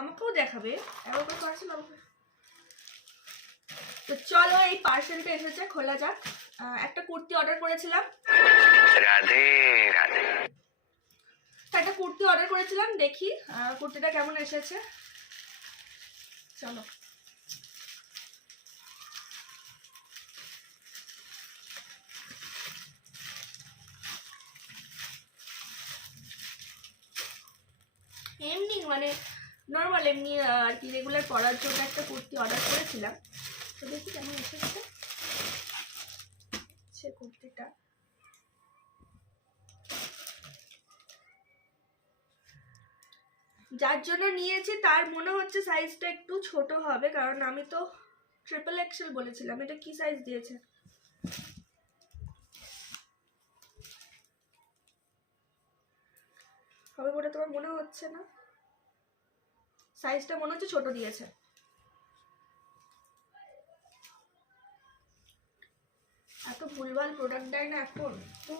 আমাকেও দেখাবে এরকম পার্সেল আমাকে। তো চলো এই পার্সেলটা এসেছে, খোলা যাক। একটা কুর্তি অর্ডার করেছিলাম, রাধে রাধে। একটা কুর্তি অর্ডার করেছিলাম, দেখি কুর্তিটা কেমন এসেছে। চলো এমনি মানে নর্মাল এমনি আর কি রেগুলার পরার জন্য একটা কুর্তি অর্ডার করেছিলাম। তো দেখি কেমন এসেছে সে কুর্তিটা। যার জন্য নিয়েছি তার মনে হচ্ছে সাইজটা একটু ছোট হবে, কারণ আমি তো XXL বলেছিলাম। এটা কি সাইজ দিয়েছে? হবে বলে তোমার মনে হচ্ছে না? সাইজটা মনে হচ্ছে ছোট দিয়েছে। এত ভুলভাল প্রোডাক্ট দেয় না এখন। তো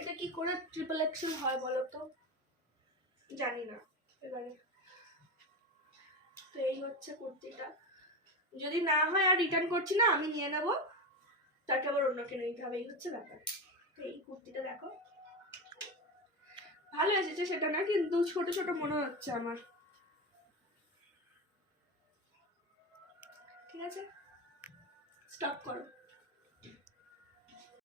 এটা কি করে XXL হয় বলো তো, জানি না এবারে। তো এই হচ্ছে কুর্তিটা, যদি না হয় আর রিটার্ন করছি না, আমি নিয়ে নেবো, তাকে আবার অন্যকে নিতে হবে, এই হচ্ছে ব্যাপার। তো এই কুর্তিটা দেখো, ভালো এসেছে সেটা না, কিন্তু ছোট ছোট মনে হচ্ছে আমার। ঠিক আছে, স্টপ করো।